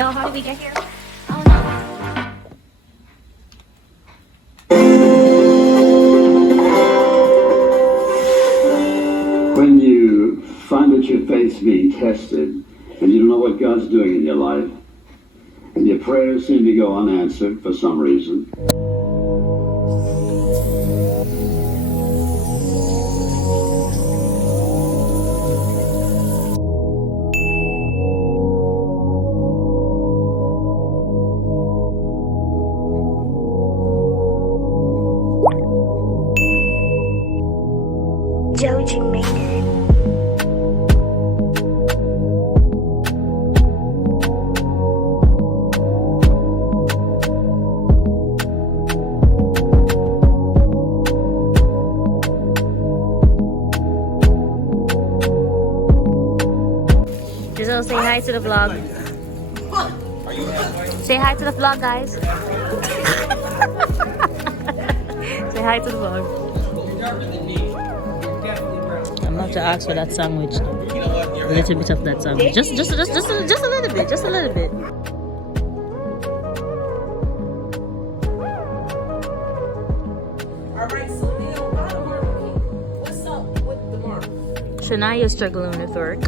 Yo, how did we get here? Oh no. When you find that your faith's being tested and you don't know what God's doing in your life, and your prayers seem to go unanswered for some reason, Jamaican. Giselle, say hi to the vlog. Say hi to the vlog, guys. Say hi to the vlog. I'm about to ask for that sandwich. A little bit of that sandwich. Just a little bit. Just a little bit. Alright, so Leo, what's up with the mark? Shania is struggling with work.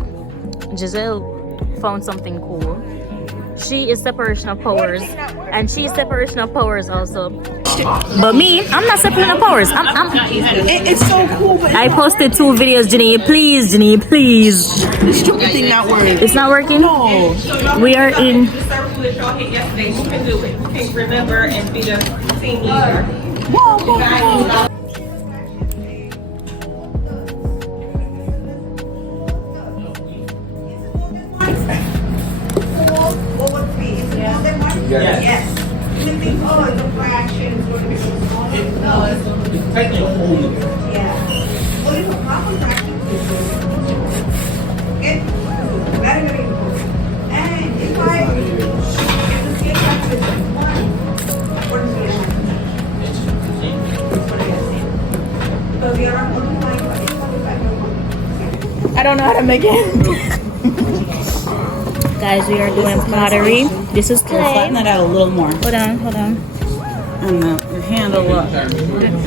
Giselle found something cool. She is separation of powers, and she is separation of powers also. But me, I'm not separation of powers. It's so cool, but I posted 2 videos, Jenny. Please, Jenny, please. the stupid thing not working. It's not working? No. We are in. The circle that y'all hit yesterday, who can do it? Who can remember and be the team leader? Whoa, whoa, whoa. Yes. You think, oh, the fraction is going to be so small? No, It's taking a whole year. yeah. Well, if a proper fraction is very, very important. And if the scale factor is 1, what is the answer? So we are multiplying by equal factor 1. I don't know how to make it. Guys, we are doing pottery. This is clay. Flatten that out a little more. Hold on, hold on. And the handle up.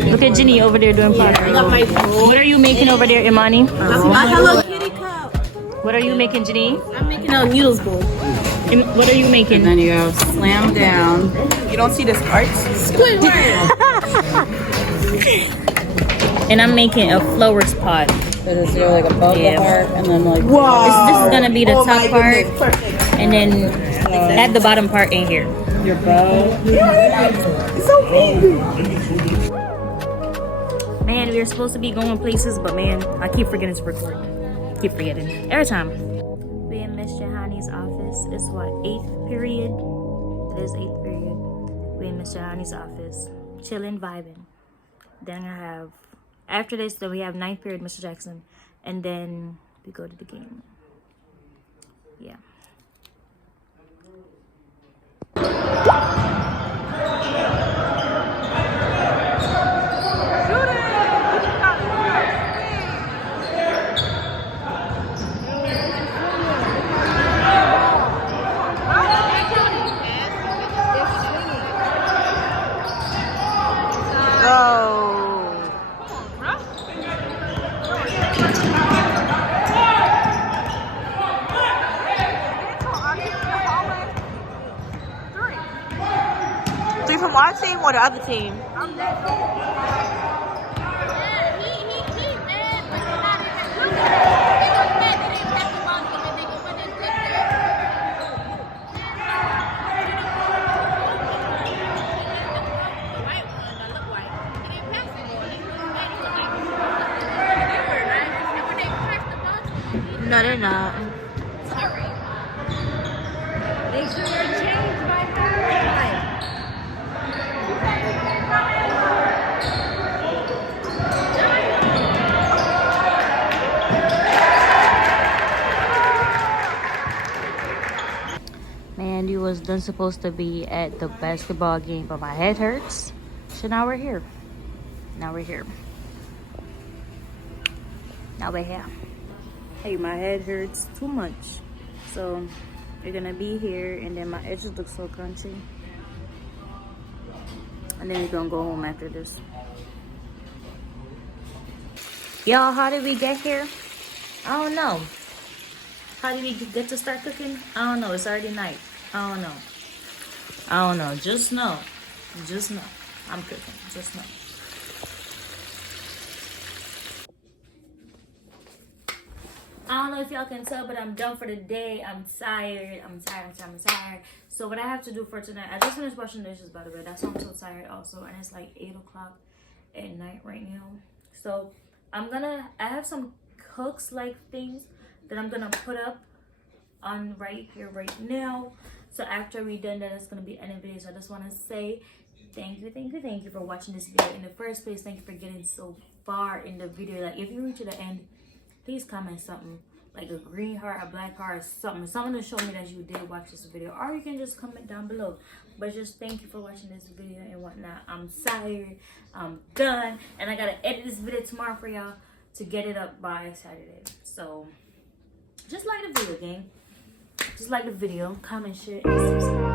Look at Ginny over there doing pottery. What are you making over there, Imani? My Hello Kitty cup. What are you making, Ginny? I'm making a noodles bowl. What are you making? And then you go slam down. You don't see this part? Squidward. And I'm making a flowers pot. It is like above the heart and then like. This is gonna be the top part, Goodness, perfect. and then add the bottom part in here. Your bow. It's so big. Man, we were supposed to be going places, but man, I keep forgetting to record. Keep forgetting every time. We in Miss Jahani's office. It's what, 8th period? It is 8th period. We in Miss Jahani's office, chilling, vibing. Then I have, after this, then we have 9th period, Mr. Jackson, and then we go to the game. Yeah. Three from our team or the other team? No, they're not. Man, you was done supposed to be at the basketball game, but my head hurts. So now we're here. Now we're here. Now we're here. Hey, my head hurts too much. So We're gonna be here, and then my edges look so crunchy. And then we're gonna go home after this. Y'all, how did we get here? I don't know. How did we get to start cooking? I don't know. It's already night. I don't know. I don't know. Just know. Just know. I'm cooking. Just know. I don't know if y'all can tell, but I'm done for the day. I'm tired. I'm tired. So what I have to do for tonight, I just finished washing dishes, by the way. That's why I'm so tired also. And it's like 8 o'clock at night right now. So I have some cooks like things that I'm gonna put up on right here right now. So after we done that, it's gonna be ending video. So I just want to say thank you for watching this video in the first place. Thank you for getting so far in the video. Like, if you reach to the end, please comment something like a green heart, a black heart, something to show me that you did watch this video, or you can just comment down below. But just thank you for watching this video and whatnot. I'm tired, I'm done, and I gotta edit this video tomorrow for y'all to get it up by Saturday. So just like the video, gang. Just like the video, comment, share, and subscribe.